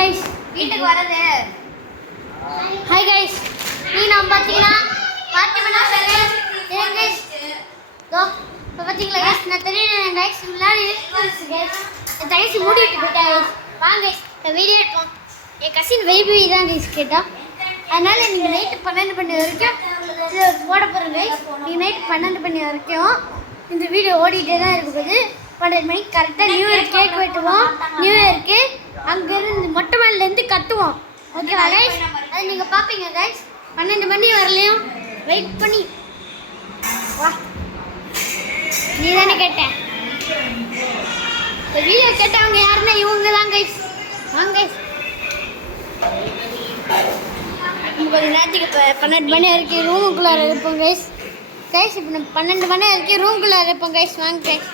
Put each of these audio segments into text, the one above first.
Guys, வீட்டுக்கு வரது. Hi guys, நீ நம்ம பார்த்தீங்கன்னா பார்த்தீங்கன்னா ஏன் கைஸ் தோ இப்போ பார்த்தீங்களா கைஸ், நான் தெரியும் கைஸ் முன்னாடி கைஸ் என் தங்கச்சி மூடிட்டு போயிட்டா கைஸ். வாங்க கைஸ் இந்த வீடியோ எடுப்போம். என் கசின் பேபி தான் கைஸ் கேட்டா, அதனால நீங்கள் நைட்டு 12 மணி வரைக்கும் இது போட போகிறோம் கைஸ். நீங்கள் நைட்டு 12 மணி வரைக்கும் இந்த வீடியோ ஓடிட்டே தான் இருக்குது. 12 மணிக்கு கரெக்டாக நியூ இயர் கேக் வெட்டுவோம். நியூ இயருக்கு அங்கேருந்து மொட்டை மாடிலேருந்து கத்துவோம். ஓகேவா கைஸ்? அது நீங்கள் பார்ப்பீங்க கைஸ். 12 மணி வரலையும் வெயிட் பண்ணி வா. நீ தானே கேட்டேன் இந்த வீடியோ கேட்டவங்க யாருன்னா இவங்க தான் கைஸ். வாங்க கைஸ், கொஞ்சம் நேரத்துக்கு இப்போ 12 மணி வரைக்கும் ரூமுக்குள்ளார இருப்போம் கைஸ். கைஸ் இப்போ நம்ம 12 மணி வரைக்கும் ரூமுக்குள்ளார இருப்போம் கைஸ். வாங்க கைஸ்,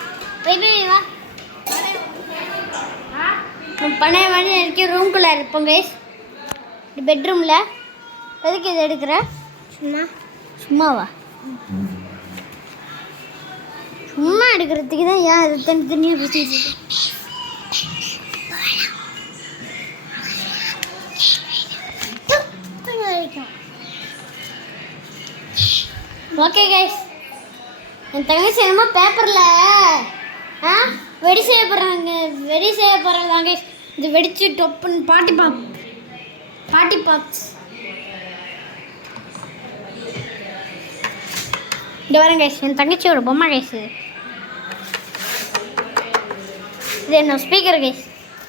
பேபி வா. நம்ம 12 மணி வரைக்கும் ரூமுக்குள்ளே இருப்போம் கைஸ். பெட்ரூமில் எதுக்கு இது எடுக்கிற? சும்மாவா? சும்மா எடுக்கிறதுக்கு தான். ஏன் அது தனித்தனியாக பேசிட்டு ஓகே கைஸ், என் தங்கச்சி என்னமோ பேப்பரில் வெடி செய்ய போகிறாங்க கைஸ். இது வெடிச்சு டொப்புன்னு பாட்டி பாப்ஸ் இங்கே வரேன் கைஸ். என் தங்கச்சியோட பொம்மை கைஸ். இது என்ன ஸ்பீக்கர் கைஸ்.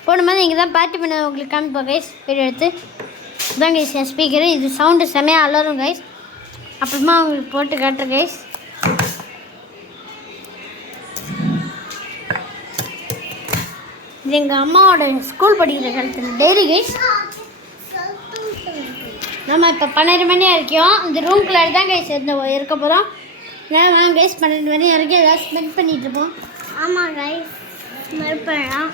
போடும்போது இங்கே தான் பார்ட்டி பண்ண உங்களுக்கு காமிப்போம் கைஸ். வீடியோ எடுத்து இதான் கைஸ் என் ஸ்பீக்கரு. இது சவுண்டு செமையாக அலரும் கைஸ். அப்புறமா உங்களுக்கு போட்டு காட்டுறேன் கைஸ். இது எங்கள் அம்மாவோட ஸ்கூல் படிக்கிற காலத்தில் டெய்லி கைஸ். நம்ம இப்போ 12 மணி வரைக்கும் இந்த ரூம்குள்ளே தான் கைஸ் இருக்க போகிறோம். ஏன் வாங்க கைஸ், 12 மணி வரைக்கும் ஏதாவது ஸ்பெண்ட் பண்ணிகிட்டு இருப்போம். ஆமாம் கைஸ், ஸ்மெல் பண்ணலாம்.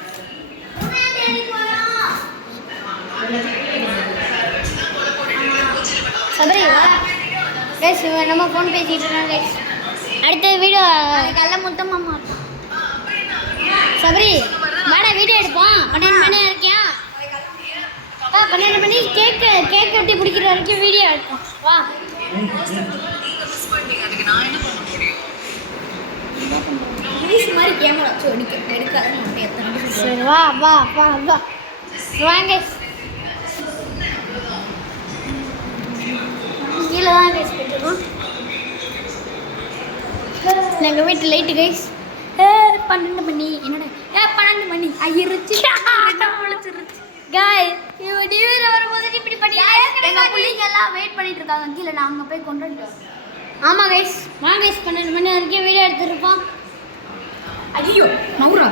சபரி கைஸ், நம்ம ஃபோன் பேசிகிட்டு இருக்கோம் கைஸ். அடுத்த வீடியோ நல்ல மொத்தமாக சபரி வாடா வீடியோ எடுப்போம். 12 மணி வரைக்கும் 12 மணி கேக் வெட்டி பிடிக்கிற வரைக்கும் வீடியோ எடுப்போம். வா மாதிரி கேமரா வச்சு சரி வா வா வா வா வாங்க. கீழே தான் கைஸ் போட்டுருக்கோம். எங்கள் வீட்டு லைட்டு கைஸ். 12 மணி என்னோட 12 மணி ஆயிருச்சு. காய் டிவியில் வரும்போது இப்படி பண்ணி எங்கள் பிள்ளைங்க எல்லாம் வெயிட் பண்ணிட்டு இருக்காங்க கீழே. நான் அங்கே போய் கொண்டு வந்துட்டோம். ஆமாம் கைஸ், வாங்க கைஸ் 12 மணி வரைக்கும் வீடியோ எடுத்துருப்போம். ஐயோ மவுரா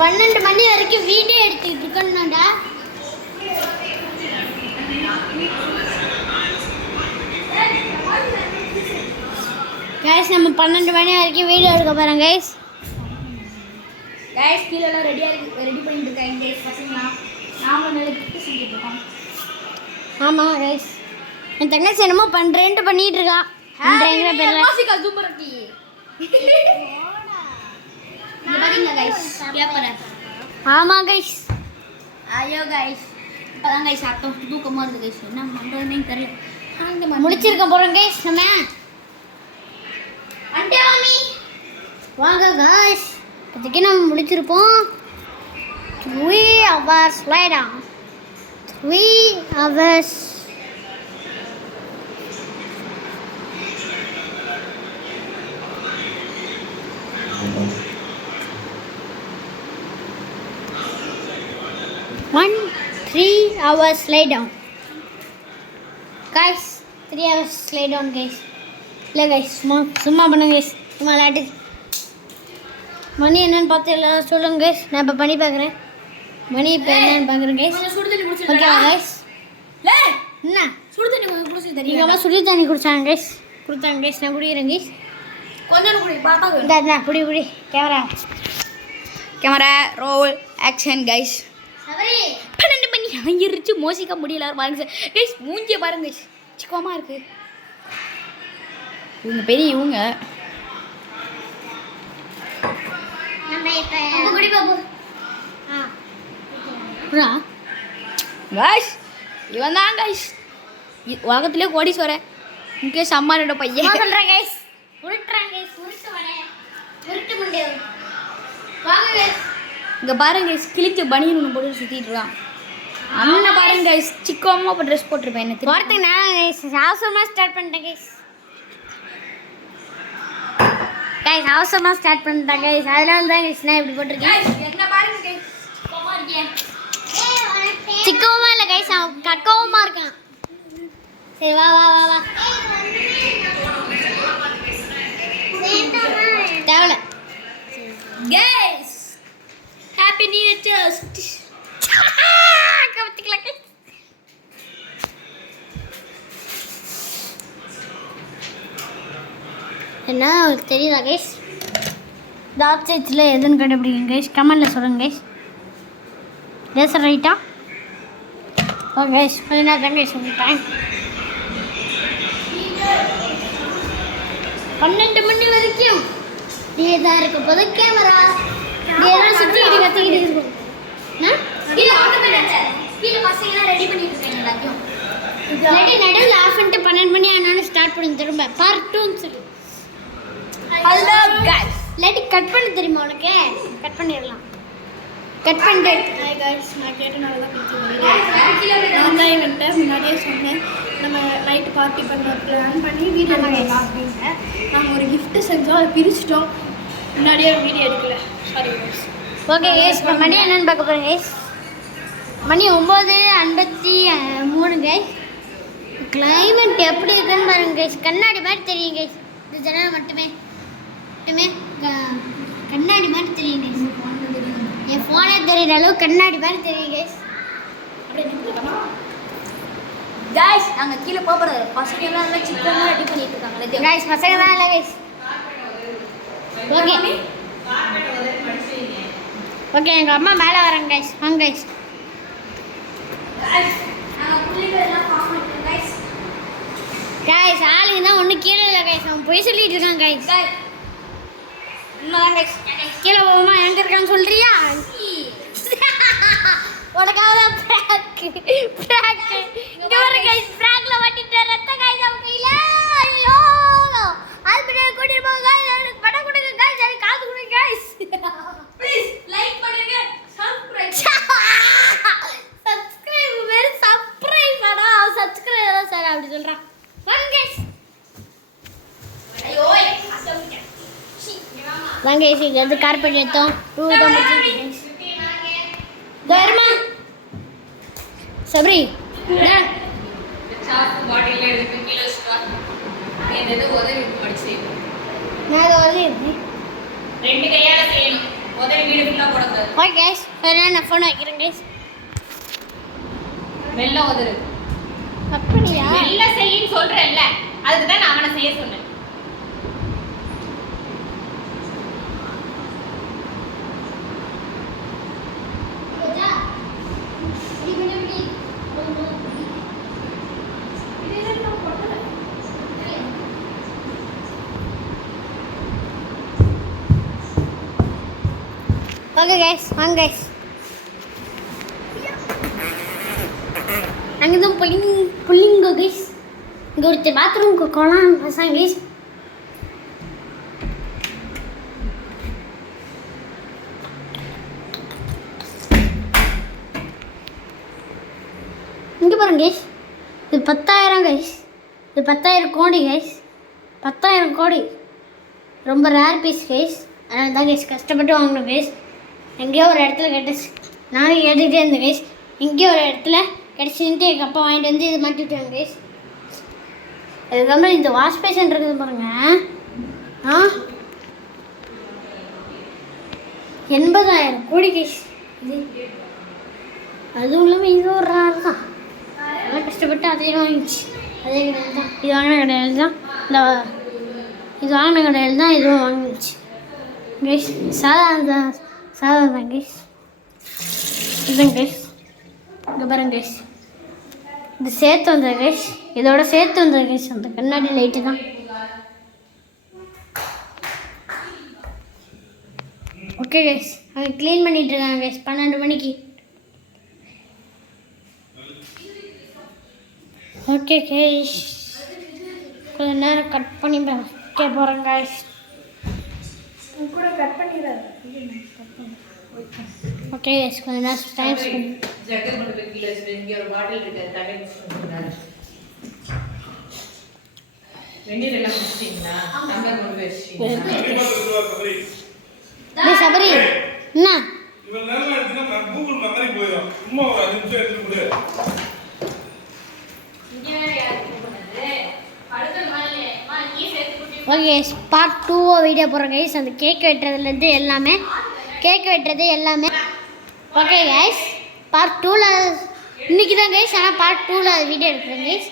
12 மணி வரைக்கும் வீடியோ எடுத்துக்கிட்டு இருக்கணும்டா. கைஸ் நம்ம 12 மணி வரைக்கும் வீடியோ எடுக்க போகிறோம் கைஸ். கைஸ் கீழே எல்லாம் ரெடி பண்ணிட்டு இருக்காங்க கைஸ். பார்த்தீங்களா, நாங்களும் நல்ல கிஃப்ட் செஞ்சுட்டு இருக்கோம். ஆமாம் கைஸ், என் தங்கச்சி என்னமோ பண்ணுறேன்ட்டு பண்ணிகிட்டு இருக்கா. பண்ணுறேங்கிற பேரில் பார்த்தீங்களா கைஸ் கேட்பறேன். ஆமாம் கைஸ். ஐயோ கைஸ் இப்போதான் கைஸ் சாப்பிட்டோம். தூக்கமாக இருக்குது கைஸ். என்ன பண்ணுறதுனே தெரியல. முடிச்சிருக்க போகிறோம் கைஸ். நம்ம வாங்க கைஸ், இப்போதைக்கு நம்ம முடிச்சிருப்போம். 3 hours later 3 hours. One 3 hours lay down guys. 3 hours lay down guys. இல்லை கைஸ் சும்மா பண்ணுங்க கைஸ். சும்மா விளையாட்டு. மணி என்னன்னு பார்த்து எல்லாம் சொல்லுங்க கைஸ். நான் இப்போ பண்ணி பார்க்குறேன். மணி இப்போ என்னன்னு பார்க்குறேன் கைஸ். ஓகேவா கைஸ்? என்ன சுடு தண்ணி கொஞ்சம் குடிச்சு தெரியும். எங்கள் அம்மா சுடு தண்ணி கொடுத்தாங்க கைஸ். நான் குடிக்கிறேன் கைஸ். கொஞ்சம் குடி பாப்பாங்க. இந்த குடி கேமரா ரோல் ஆக்ஷன் கைஸ். 12 மணி ஆகிருச்சு. மோசிக்க முடியல பாருங்க கைஸ். மூஞ்சிய பாருங்க கைஸ், சிக்கோமா இருக்கு. இவங்க பெரிய இவங்க நம்ம இப்போ குடி பாப்போம். புரா கைஸ் இவன் தான் கைஸ் உலகத்திலே கோடீஸ்வரன் முகேஷ் அம்மானோட பையன் சொல்கிறேன் கைஸ் உருட்டுறாங்க கைஸ் உருட்டு வர உருட்டு முடியாது வாங்க கைஸ் இங்கே பாருங்க கைஸ் கிழிச்ச பனியன் ஒன்று போட்டு சுற்றிட்டு இருக்கான் அண்ணனை பாருங்க கைஸ் சிக்கோமா இப்போ ட்ரெஸ் போட்டிருப்பேன் என்ன போகிறதுக்கு நான் கைஸ் அவசரமாக ஸ்டார்ட் பண்ணிட்டேன் கைஸ் அவசரமாக ஸ்டார்ட் பண்ணிட்டேன் கைஸ் அதனால தான் கைஸ் நான் இப்படி போட்டிருக்கேன் என்ன பாருங்க கைஸ் சிக்கோமா இருக்கேன் சிக்கோமா இல்லை கைஸ் அவன் கக்கோமா இருக்கான் சரி வா வா வா வா தேவலை guys happy new year just கவத்திக்கலாம் கைஸ் என்ன உங்களுக்கு தெரியுதா கைஸ் இந்த ஆப்ஜெக்ட்ஸில் எதுன்னு கண்டுபிடிங்க கைஸ் கமெண்டில் சொல்லுங்கள் கைஸ் லேசர் ரைட்டா ஓகே கைஸ் கொஞ்ச நேரம் தான் கைஸ் உங்களுக்கு டைம் 12 மணி வரைக்கும் நீ தான் இருக்க போது கேமரா இதெல்லாம் சுற்றிக்கிட்டு கத்திக்கிட்டு இருக்கும் கீழே பசங்களாம் ரெடி பண்ணிட்டு இருக்காங்க எல்லாத்தையும் நடுவில் ஆஃப் பண்ணிட்டு 12 மணி ஆனாலும் ஸ்டார்ட் பண்ணி திரும்ப பார்ட் 2ன்னு சொல்லி ஹலோ கைஸ் இல்லாட்டி கட் பண்ண தெரியுமா உனக்கு கட் பண்ணிடலாம் கட் பண்ணிட்டு ஹாய் காய்ஸ் நான் கேட்டனால தான் பிடிச்சி நான் தான் இவன்ட்ட முன்னாடியே சொன்னேன் நம்ம நைட்டு பார்ட்டி பண்ண பிளான் பண்ணி வீடியோ எடுக்கலாம் அப்படின்னு நாங்கள் ஒரு கிஃப்ட்டு செஞ்சோம் அதை பிரிச்சிட்டோம் முன்னாடியே வீடியோ எடுக்கல சாரி காய்ஸ் ஓகே கேஸ் இப்போ மணி என்னன்னு பார்க்க போகிறேன் கேஸ் மணி 9:53 கேஸ் கிளைமேட் எப்படி இருக்குன்னு பாருங்க கேஸ் கண்ணாடி மாதிரி தெரியும் கேஸ் இந்த ஜனல் மட்டுமே கண்ணாடி மாதிரி தெரியும் கேஸ் என் ஃபோனே தெரியுற அளவு கண்ணாடி மாதிரி தெரியும் கேஸ் கைஸ் நாங்க கீழே போறது பசங்க எல்லாம் நல்லா சிக்கமா ரெடி பண்ணிட்டு இருக்காங்க கைஸ் பசங்க தான் இல்லை கேஸ் ஓகே ஓகே எங்கள் அம்மா மேலே வராங்க கைஸ் வாங்க கைஸ் கைஸ் ஆளுங்க தான் ஒன்றும் கீழே இல்லை கைஸ் அவன் போய் சொல்லிட்டு இருக்கான் கைஸ் உண்மைதான் கைஸ் கீழே போகுமா எங்கே இருக்கான்னு சொல்றியா உனக்காக தான் ப்ராக் இங்கே வர கைஸ் ப்ராக்ல மாட்டிட்டு ரத்த கைஸ் அவன் கையில் ஐயோ ஹாஸ்பிட்டல் கூட்டிட்டு போங்க கைஸ் எனக்கு பணம் கொடுங்க கைஸ் எனக்கு காசு கொடுங்க கைஸ் ப்ளீஸ் லைக் பண்ணுங்க சப்ஸ்கிரைப் சப்ஸ்கிரைப் வேறு சப்ஸ்கிரைப் பண்ணா சப்ஸ்கிரைப் தான் சார் அப்படி சொல்கிறான் வாங்க கைஸ் ஐயோ வாங்க கைஸ் இங்கே வந்து கார்பெட் எடுத்தோம் 2 தான் முடிச்சு தர்மா சபரி சாப்பு பாட்டில் எடுத்து கீழே ஸ்டார்ட் என்னது உதவி படிச்சு நான் அதை வந்து எப்படி ரெண்டு கையால செய்யணும் உதவி வீடு ஃபுல்லா போடக்கூடாது ஓகே கைஸ் நான் ஃபோன் வைக்கிறேன் கைஸ் வெள்ள உதறு அப்படியா வெள்ள செய்யின்னு சொல்றேன்ல அதுக்கு தான் நான் அவனை செய்ய சொன்னேன் ஓகே கைஸ் வாங்க கைஸ் அங்கே தான் புள்ளிங்க கைஸ் இங்கே ஒருத்தர் பாத்ரூம்க்கு போகலாம் பசங்க கைஸ் இங்கே பாருங்க கைஸ் இது 10,000 கைஸ் இது 10,000 கோடி கைஸ் 10,000 கோடி ரொம்ப ரேர் பீஸ் கைஸ் அதனால தான் கைஸ் கஷ்டப்பட்டு வாங்கணும் கைஸ் எங்கேயோ ஒரு இடத்துல கிடச்சி நானும் கேட்டுக்கிட்டே இருந்தேன் கைஸ் எங்கேயோ ஒரு இடத்துல கிடச்சின்ட்டு எங்கள் அப்பா வாங்கிட்டு வந்து இது மாட்டி விட்டாங்க கைஸ் அதுக்கப்புறம் இந்த வாஷ் பேஷன் இருக்குது பாருங்க 80,000 கோடி கைஸ் இது அதுவும் இல்லாமல் இது ஒரு ரேர் தான் அதெல்லாம் கஷ்டப்பட்டு அதையும் வாங்கிச்சு அதே கடையில் தான் இது வாங்கின கடையில் தான் இந்த இது வாங்கின கடையில் தான் இதுவும் வாங்கிச்சு கைஸ் சாதாரண தான் கைஸ் இதுங்க கைஸ் இங்கே பாருங்க கைஸ் இது சேர்த்து வந்தது கைஸ் இதோட சேர்த்து வந்தது கைஸ் அந்த கண்ணாடி லைட்டு தான் ஓகே கைஸ் அங்கே க்ளீன் பண்ணிட்டு இருக்காங்க கைஸ் 12 மணிக்கு ஓகே கைஸ் கொஞ்ச நேரம் கட் பண்ணி வைக்க போகிறேன் கைஸ். கூட கட் பண்ணிடுறாரு. ஓகே கைஸ் கொஞ்ச நேரம் டைம் ஸ்பெண்ட். ஜக்கெட் கொண்டு போய் கீழே வச்சுட்டு இங்கே ஒரு பாட்டில் இருக்கு தண்ணி குடிச்சுட்டு வெந்நீர் எல்லாம் குடிச்சிட்டீங்களா? தங்க கொண்டு போய் வச்சிட்டீங்களா? சபரி என்ன கூகுள் மெமரி போயிடும். சும்மா ஒரு 5 நிமிஷம் எடுத்து கொடு. ஓகே பார்ட் 2 வீடியோ போடுறேன் கைஸ். அந்த கேக் வெட்டுறதுலேருந்து எல்லாமே ஓகே கைஸ் பார்ட் 2ல் இன்றைக்கி தான் கைஸ். ஆனால் பார்ட் 2ல் வீடியோ எடுக்கிறேன் கைஸ்.